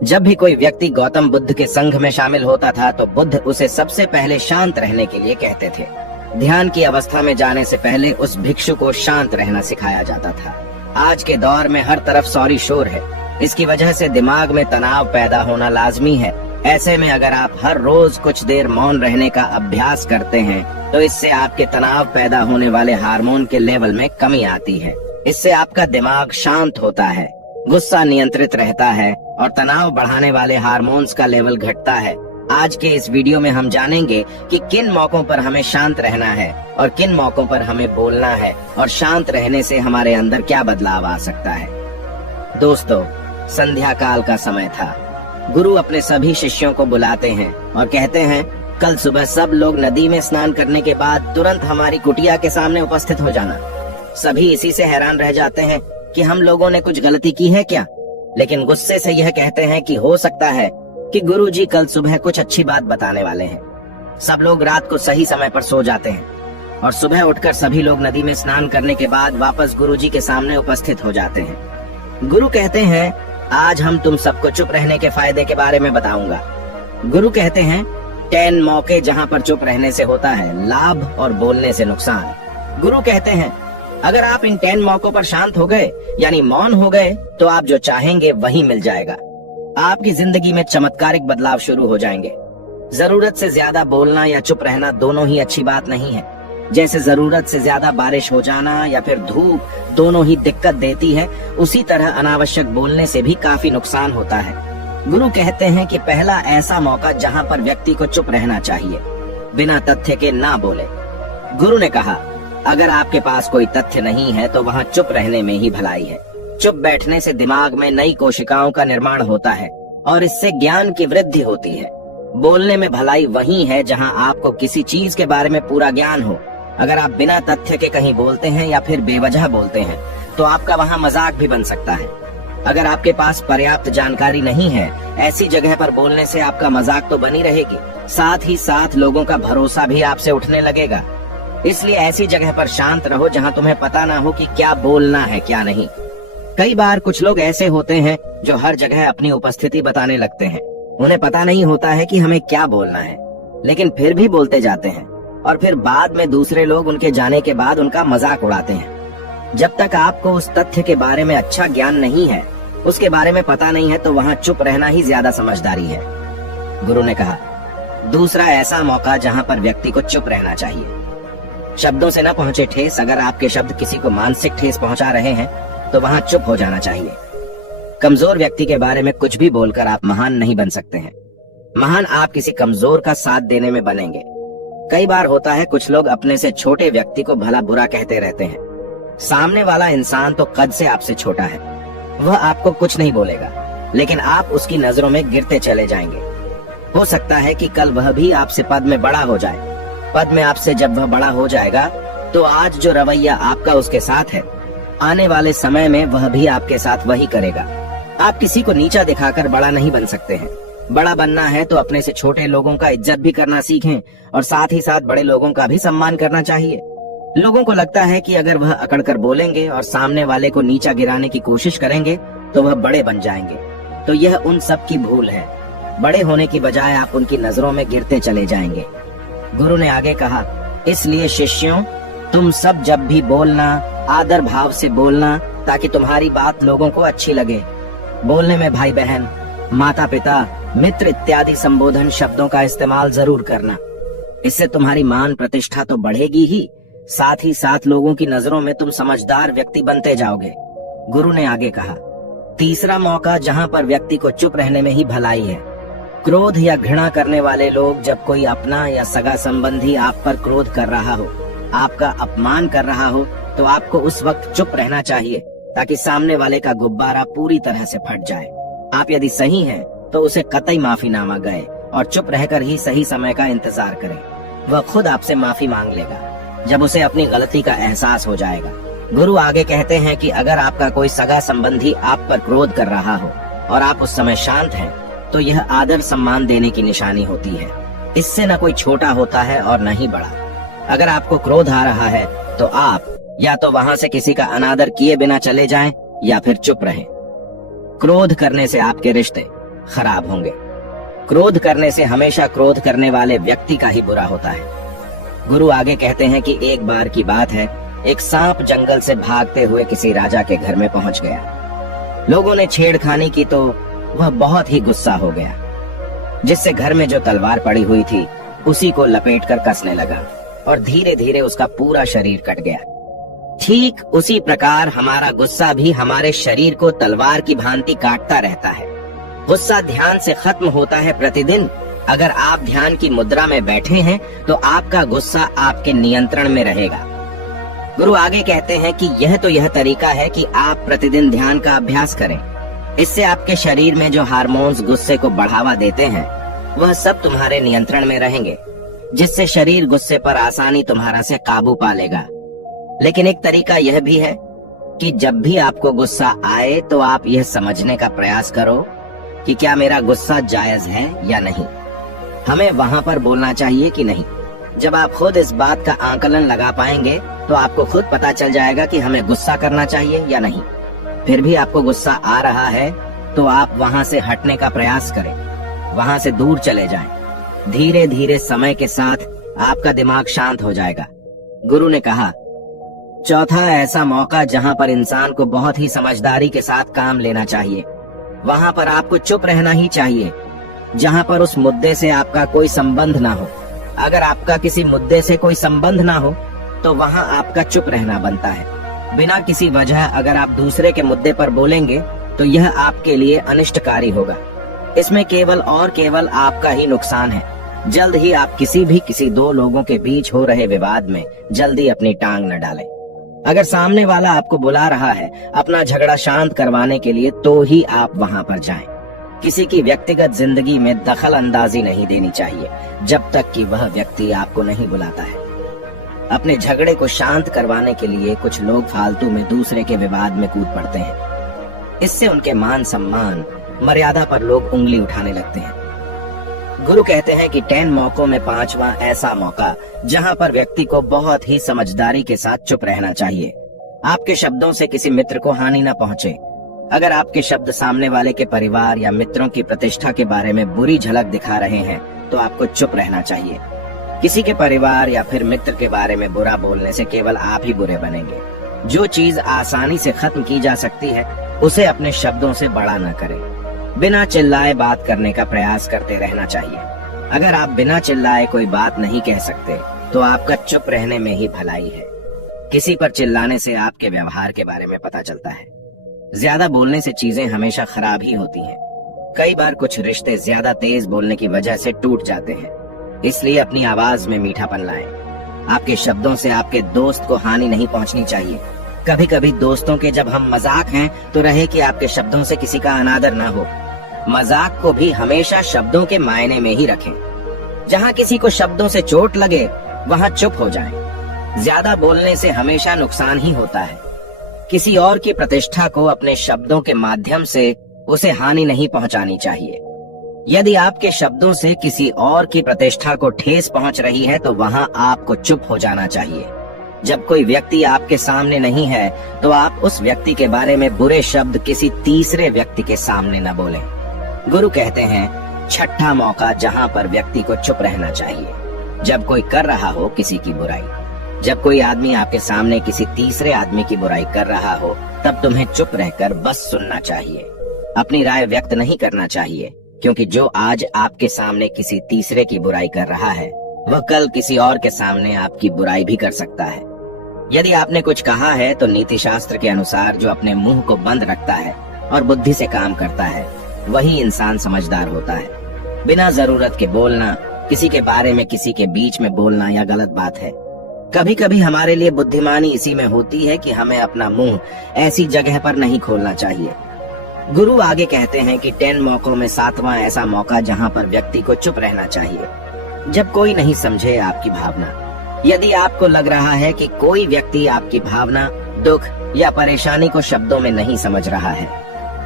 जब भी कोई व्यक्ति गौतम बुद्ध के संघ में शामिल होता था तो बुद्ध उसे सबसे पहले शांत रहने के लिए कहते थे। ध्यान की अवस्था में जाने से पहले उस भिक्षु को शांत रहना सिखाया जाता था। आज के दौर में हर तरफ सौरी शोर है। इसकी वजह से दिमाग में तनाव पैदा होना लाजमी है। ऐसे में अगर आप हर रोज कुछ देर मौन रहने का अभ्यास करते हैं तो इससे आपके तनाव पैदा होने वाले हार्मोन के लेवल में कमी आती है। इससे आपका दिमाग शांत होता है, गुस्सा नियंत्रित रहता है और तनाव बढ़ाने वाले हार्मोन्स का लेवल घटता है। आज के इस वीडियो में हम जानेंगे कि किन मौकों पर हमें शांत रहना है और किन मौकों पर हमें बोलना है और शांत रहने से हमारे अंदर क्या बदलाव आ सकता है। दोस्तों, संध्या काल का समय था। गुरु अपने सभी शिष्यों को बुलाते हैं और कहते हैं, कल सुबह सब लोग नदी में स्नान करने के बाद तुरंत हमारी कुटिया के सामने उपस्थित हो जाना। सभी इसी से हैरान रह जाते हैं कि हम लोगों ने कुछ गलती की है क्या, लेकिन गुस्से से यह कहते हैं कि हो सकता है कि गुरुजी कल सुबह कुछ अच्छी बात बताने वाले हैं। सब लोग रात को सही समय पर सो जाते हैं और सुबह उठकर सभी लोग नदी में स्नान करने के बाद वापस गुरुजी के सामने उपस्थित हो जाते हैं। गुरु कहते हैं, आज हम तुम सबको चुप रहने के फायदे के बारे में बताऊंगा। गुरु कहते हैं, 10 मौके जहां पर चुप रहने से होता है लाभ और बोलने से नुकसान। गुरु कहते हैं, अगर आप इन 10 मौकों पर शांत हो गए यानी मौन हो गए तो आप जो चाहेंगे वही मिल जाएगा। आपकी जिंदगी में चमत्कारिक बदलाव शुरू हो जाएंगे। जरूरत से ज्यादा बोलना या चुप रहना दोनों ही अच्छी बात नहीं है। जैसे जरूरत से ज्यादा बारिश हो जाना या फिर धूप दोनों ही दिक्कत देती है, उसी तरह अनावश्यक बोलने से भी काफी नुकसान होता है। गुरु कहते हैं कि पहला ऐसा मौका जहां पर व्यक्ति को चुप रहना चाहिए, बिना तथ्य के ना बोले। गुरु ने कहा, अगर आपके पास कोई तथ्य नहीं है तो वहाँ चुप रहने में ही भलाई है। चुप बैठने से दिमाग में नई कोशिकाओं का निर्माण होता है और इससे ज्ञान की वृद्धि होती है। बोलने में भलाई वही है जहाँ आपको किसी चीज के बारे में पूरा ज्ञान हो। अगर आप बिना तथ्य के कहीं बोलते हैं या फिर बेवजह बोलते हैं तो आपका वहाँ मजाक भी बन सकता है। अगर आपके पास पर्याप्त जानकारी नहीं है, ऐसी जगह पर बोलने से आपका मजाक तो बनी रहेगी, साथ ही साथ लोगों का भरोसा भी आपसे उठने लगेगा। इसलिए ऐसी जगह पर शांत रहो जहां तुम्हें पता ना हो कि क्या बोलना है क्या नहीं। कई बार कुछ लोग ऐसे होते हैं जो हर जगह अपनी उपस्थिति बताने लगते हैं। उन्हें पता नहीं होता है कि हमें क्या बोलना है, लेकिन फिर भी बोलते जाते हैं और फिर बाद में दूसरे लोग उनके जाने के बाद उनका मजाक उड़ाते हैं। जब तक आपको उस तथ्य के बारे में अच्छा ज्ञान नहीं है, उसके बारे में पता नहीं है, तो वहाँ चुप रहना ही ज्यादा समझदारी है। गुरु ने कहा, दूसरा ऐसा मौका जहाँ पर व्यक्ति को चुप रहना चाहिए। शब्दों से न पहुंचे ठेस। अगर आपके शब्द किसी को मानसिक ठेस पहुंचा रहे हैं तो वहां चुप हो जाना चाहिए। कमजोर व्यक्ति के बारे में कुछ भी बोलकर आप महान नहीं बन सकते हैं। महान आप किसी कमजोर का साथ देने में बनेंगे। कई बार होता है कुछ लोग अपने से छोटे व्यक्ति को भला बुरा कहते रहते हैं। सामने वाला इंसान तो कद से आपसे छोटा है, वह आपको कुछ नहीं बोलेगा, लेकिन आप उसकी नजरों में गिरते चले जाएंगे। हो सकता है कि कल वह भी आपसे पद में बड़ा हो जाए। पद में आपसे जब वह बड़ा हो जाएगा तो आज जो रवैया आपका उसके साथ है, आने वाले समय में वह भी आपके साथ वही करेगा। आप किसी को नीचा दिखाकर बड़ा नहीं बन सकते हैं। बड़ा बनना है तो अपने से छोटे लोगों का इज्जत भी करना सीखें और साथ ही साथ बड़े लोगों का भी सम्मान करना चाहिए। लोगों को लगता है कि अगर वह अकड़कर बोलेंगे और सामने वाले को नीचा गिराने की कोशिश करेंगे तो वह बड़े बन जाएंगे, तो यह उन सब की भूल है। बड़े होने की बजाय आप उनकी नजरों में गिरते चले जाएंगे। गुरु ने आगे कहा, इसलिए शिष्यों, तुम सब जब भी बोलना आदर भाव से बोलना ताकि तुम्हारी बात लोगों को अच्छी लगे। बोलने में भाई बहन, माता पिता, मित्र इत्यादि संबोधन शब्दों का इस्तेमाल जरूर करना। इससे तुम्हारी मान प्रतिष्ठा तो बढ़ेगी ही, साथ ही साथ लोगों की नजरों में तुम समझदार व्यक्ति बनते जाओगे। गुरु ने आगे कहा, तीसरा मौका जहाँ पर व्यक्ति को चुप रहने में ही भलाई है। क्रोध या घृणा करने वाले लोग, जब कोई अपना या सगा संबंधी आप पर क्रोध कर रहा हो, आपका अपमान कर रहा हो, तो आपको उस वक्त चुप रहना चाहिए ताकि सामने वाले का गुब्बारा पूरी तरह से फट जाए। आप यदि सही हैं तो उसे कतई माफीनामा गए और चुप रहकर ही सही समय का इंतजार करें। वह खुद आपसे माफी मांग लेगा जब उसे अपनी गलती का एहसास हो जाएगा। गुरु आगे कहते हैं कि अगर आपका कोई सगा संबंधी आप पर क्रोध कर रहा हो और आप उस समय शांत हैं, तो यह आदर सम्मान देने की निशानी होती है। इससे न कोई छोटा होता है और न ही बड़ा। अगर आपको क्रोध आ रहा है तो आप या तो वहां से किसी का अनादर किए बिना चले जाएं या फिर चुप रहें। क्रोध करने से आपके रिश्ते, खराब होंगे। क्रोध करने से हमेशा क्रोध करने वाले व्यक्ति का ही बुरा होता है। गुरु आगे कहते हैं कि एक बार की बात है, एक सांप जंगल से भागते हुए किसी राजा के घर में पहुंच गया। लोगों ने छेड़खानी की तो वह बहुत ही गुस्सा हो गया, जिससे घर में जो तलवार पड़ी हुई थी उसी को लपेटकर कसने लगा और धीरे धीरे उसका पूरा शरीर कट गया। ठीक उसी प्रकार हमारा गुस्सा भी हमारे शरीर को तलवार की भांति काटता रहता है। गुस्सा ध्यान से खत्म होता है प्रतिदिन। अगर आप ध्यान की मुद्रा में बैठे हैं तो आपका गुस्सा आपके नियंत्रण में रहेगा। गुरु आगे कहते हैं कि यह तरीका है कि आप प्रतिदिन ध्यान का अभ्यास करें। इससे आपके शरीर में जो हार्मोन्स गुस्से को बढ़ावा देते हैं वह सब तुम्हारे नियंत्रण में रहेंगे, जिससे शरीर गुस्से पर आसानी तुम्हारा से काबू पा लेगा। लेकिन एक तरीका यह भी है कि जब भी आपको गुस्सा आए तो आप यह समझने का प्रयास करो कि क्या मेरा गुस्सा जायज है या नहीं। हमें वहां पर बोलना चाहिए कि नहीं। जब आप खुद इस बात का आकलन लगा पाएंगे तो आपको खुद पता चल जाएगा कि हमें गुस्सा करना चाहिए या नहीं। फिर भी आपको गुस्सा आ रहा है तो आप वहां से हटने का प्रयास करें, वहां से दूर चले जाएं। धीरे धीरे समय के साथ आपका दिमाग शांत हो जाएगा। गुरु ने कहा, चौथा ऐसा मौका जहां पर इंसान को बहुत ही समझदारी के साथ काम लेना चाहिए। वहां पर आपको चुप रहना ही चाहिए, जहां पर उस मुद्दे से आपका कोई संबंध ना हो। अगर आपका किसी मुद्दे से कोई संबंध ना हो तो वहां आपका चुप रहना बनता है। बिना किसी वजह अगर आप दूसरे के मुद्दे पर बोलेंगे तो यह आपके लिए अनिष्टकारी होगा। इसमें केवल और केवल आपका ही नुकसान है। जल्द ही आप किसी दो लोगों के बीच हो रहे विवाद में जल्दी अपनी टांग न डालें। अगर सामने वाला आपको बुला रहा है अपना झगड़ा शांत करवाने के लिए तो ही आप वहां पर जाएं। किसी की व्यक्तिगत जिंदगी में दखल अंदाजी नहीं देनी चाहिए जब तक कि वह व्यक्ति आपको नहीं बुलाता है। अपने झगड़े को शांत करवाने के लिए कुछ लोग फालतू में दूसरे के विवाद में कूद पड़ते हैं। इससे उनके मान सम्मान मर्यादा पर लोग उंगली उठाने लगते हैं। गुरु कहते हैं कि 10 मौकों में 5वां ऐसा मौका जहां पर व्यक्ति को बहुत ही समझदारी के साथ चुप रहना चाहिए। आपके शब्दों से किसी मित्र को हानि न पहुंचे। अगर आपके शब्द सामने वाले के परिवार या मित्रों की प्रतिष्ठा के बारे में बुरी झलक दिखा रहे हैं तो आपको चुप रहना चाहिए। किसी के परिवार या फिर मित्र के बारे में बुरा बोलने से केवल आप ही बुरे बनेंगे। जो चीज आसानी से खत्म की जा सकती है उसे अपने शब्दों से बड़ा न करें। बिना चिल्लाए बात करने का प्रयास करते रहना चाहिए। अगर आप बिना चिल्लाए कोई बात नहीं कह सकते तो आपका चुप रहने में ही भलाई है। किसी पर चिल्लाने से आपके व्यवहार के बारे में पता चलता है। ज्यादा बोलने से चीजें हमेशा खराब ही होती हैं। कई बार कुछ रिश्ते ज्यादा तेज बोलने की वजह से टूट जाते हैं। इसलिए अपनी आवाज में मीठापन लाएं। आपके शब्दों से आपके दोस्त को हानि नहीं पहुंचनी चाहिए। कभी कभी दोस्तों के जब हम मजाक हैं तो रहे कि आपके शब्दों से किसी का अनादर ना हो। मजाक को भी हमेशा शब्दों के मायने में ही रखें। जहां किसी को शब्दों से चोट लगे वहां चुप हो जाएं। ज्यादा बोलने से हमेशा नुकसान ही होता है। किसी और की प्रतिष्ठा को अपने शब्दों के माध्यम से उसे हानि नहीं पहुंचानी चाहिए। यदि आपके शब्दों से किसी और की प्रतिष्ठा को ठेस पहुंच रही है तो वहां आपको चुप हो जाना चाहिए। जब कोई व्यक्ति आपके सामने नहीं है तो आप उस व्यक्ति के बारे में बुरे शब्द किसी तीसरे व्यक्ति के सामने न बोलें। गुरु कहते हैं, छठा मौका जहां पर व्यक्ति को चुप रहना चाहिए, जब कोई कर रहा हो किसी की बुराई। जब कोई आदमी आपके सामने किसी तीसरे आदमी की बुराई कर रहा हो तब तुम्हें चुप रहकर बस सुनना चाहिए। अपनी राय व्यक्त नहीं करना चाहिए, क्योंकि जो आज आपके सामने किसी तीसरे की बुराई कर रहा है वह कल किसी और के सामने आपकी बुराई भी कर सकता है। यदि आपने कुछ कहा है तो नीति शास्त्र के अनुसार जो अपने मुंह को बंद रखता है और बुद्धि से काम करता है वही इंसान समझदार होता है। बिना जरूरत के बोलना, किसी के बारे में किसी के बीच में बोलना यह गलत बात है। कभी कभी हमारे लिए बुद्धिमानी इसी में होती है कि हमें अपना मुंह ऐसी जगह पर नहीं खोलना चाहिए। गुरु आगे कहते हैं कि 10 मौकों में 7वां ऐसा मौका जहां पर व्यक्ति को चुप रहना चाहिए, जब कोई नहीं समझे आपकी भावना। यदि आपको लग रहा है कि कोई व्यक्ति आपकी भावना, दुख या परेशानी को शब्दों में नहीं समझ रहा है,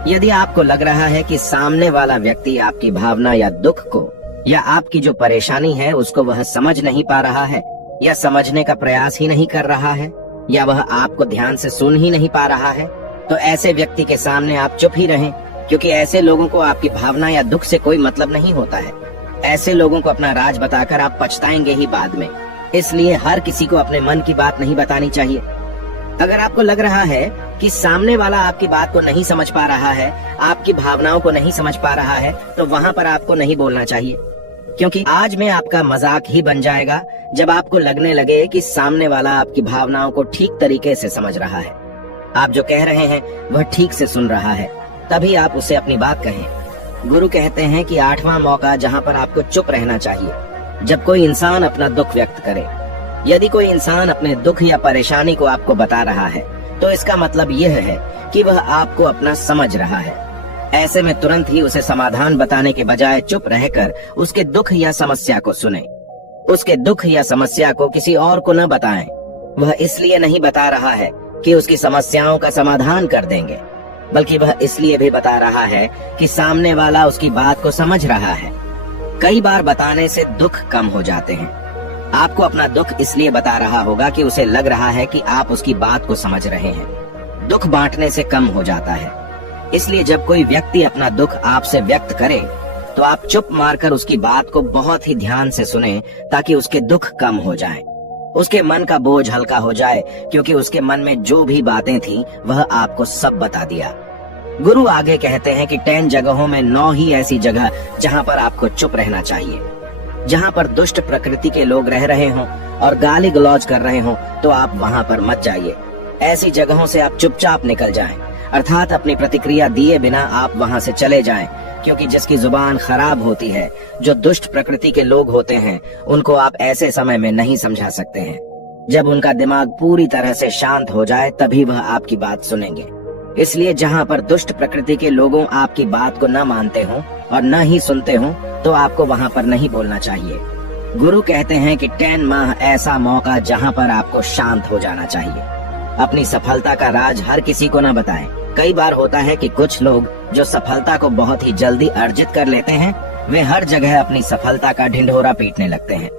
यदि आपको लग रहा है कि सामने वाला व्यक्ति आपकी भावना या दुख को या आपकी जो परेशानी है उसको वह समझ नहीं पा रहा है या समझने का प्रयास ही नहीं कर रहा है या वह आपको ध्यान से सुन ही नहीं पा रहा है, तो ऐसे व्यक्ति के सामने आप चुप ही रहें। क्योंकि ऐसे लोगों को आपकी भावना या दुख से कोई मतलब नहीं होता है। ऐसे लोगों को अपना राज बताकर आप पछताएंगे ही बाद में। इसलिए हर किसी को अपने मन की बात नहीं बतानी चाहिए। अगर आपको लग रहा है कि सामने वाला आपकी बात को नहीं समझ पा रहा है, आपकी भावनाओं को नहीं समझ पा रहा है, तो वहाँ पर आपको नहीं बोलना चाहिए, क्योंकि आज में आपका मजाक ही बन जाएगा जब आपको लगने लगे कि सामने वाला आपकी भावनाओं को ठीक तरीके से समझ रहा है। आप जो कह रहे हैं वह ठीक से सुन रहा है, तभी आप उसे अपनी बात कहें। गुरु कहते हैं कि 8वां मौका जहाँ पर आपको चुप रहना चाहिए, जब कोई इंसान अपना दुख व्यक्त करे। यदि कोई इंसान अपने दुख या परेशानी को आपको बता रहा है, तो इसका मतलब यह है कि वह आपको अपना समझ रहा है। ऐसे में तुरंत ही उसे समाधान बताने के बजाय चुप रहकर उसके दुख या समस्या को सुने। उसके दुख या समस्या को किसी और को न बताएं। वह इसलिए नहीं बता रहा है कि उसकी समस्याओं का समाधान कर देंगे, बल्कि वह इसलिए भी बता रहा है कि सामने वाला उसकी बात को समझ रहा है। कई बार बताने से दुख कम हो जाते हैं। आपको अपना दुख इसलिए बता रहा होगा कि उसे लग रहा है कि आप उसकी बात को समझ रहे हैं। दुख बांटने से कम हो जाता है। इसलिए जब कोई व्यक्ति अपना दुख आपसे व्यक्त करे, तो आप चुप मारकर उसकी बात को बहुत ही ध्यान से सुने, ताकि उसके दुख कम हो जाएं। उसके मन का बोझ हल्का हो जाए, क्योंकि उसके मन में जो भी बातें थी वह आपको सब बता दिया। गुरु आगे कहते हैं कि 10 जगहों में 9 ही ऐसी जगह जहाँ पर आपको चुप रहना चाहिए। जहाँ पर दुष्ट प्रकृति के लोग रह रहे हों और गाली गलौज कर रहे हों, तो आप वहाँ पर मत जाइए। ऐसी जगहों से आप चुपचाप निकल जाएं, अर्थात अपनी प्रतिक्रिया दिए बिना आप वहाँ से चले जाएं, क्योंकि जिसकी जुबान खराब होती है, जो दुष्ट प्रकृति के लोग होते हैं, उनको आप ऐसे समय में नहीं समझा सकते हैं। जब उनका दिमाग पूरी तरह से शांत हो जाए, तभी वह आपकी बात सुनेंगे। इसलिए जहाँ पर दुष्ट प्रकृति के लोगों आपकी बात को न मानते हों और न ही सुनते हों, तो आपको वहाँ पर नहीं बोलना चाहिए। गुरु कहते हैं कि 10 माह ऐसा मौका जहाँ पर आपको शांत हो जाना चाहिए। अपनी सफलता का राज हर किसी को न बताएं। कई बार होता है कि कुछ लोग जो सफलता को बहुत ही जल्दी अर्जित कर लेते हैं, वे हर जगह अपनी सफलता का ढिंढोरा पीटने लगते हैं।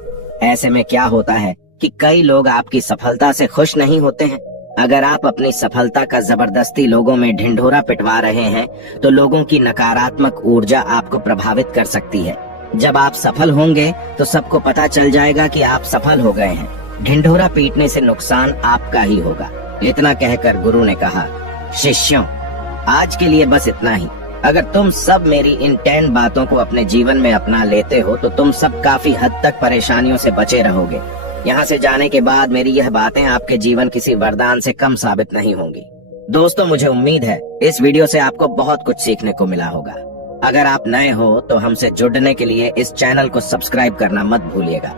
ऐसे में क्या होता है कि कई लोग आपकी सफलता से खुश नहीं होते हैं। अगर आप अपनी सफलता का जबरदस्ती लोगों में ढिंढोरा पिटवा रहे हैं, तो लोगों की नकारात्मक ऊर्जा आपको प्रभावित कर सकती है। जब आप सफल होंगे तो सबको पता चल जाएगा कि आप सफल हो गए हैं। ढिंढोरा पीटने से नुकसान आपका ही होगा। इतना कहकर गुरु ने कहा, शिष्यों, आज के लिए बस इतना ही। अगर तुम सब मेरी इन 10 बातों को अपने जीवन में अपना लेते हो, तो तुम सब काफी हद तक परेशानियों से बचे रहोगे। यहाँ से जाने के बाद मेरी यह बातें आपके जीवन किसी वरदान से कम साबित नहीं होंगी। दोस्तों, मुझे उम्मीद है इस वीडियो से आपको बहुत कुछ सीखने को मिला होगा। अगर आप नए हो तो हमसे जुड़ने के लिए इस चैनल को सब्सक्राइब करना मत भूलिएगा।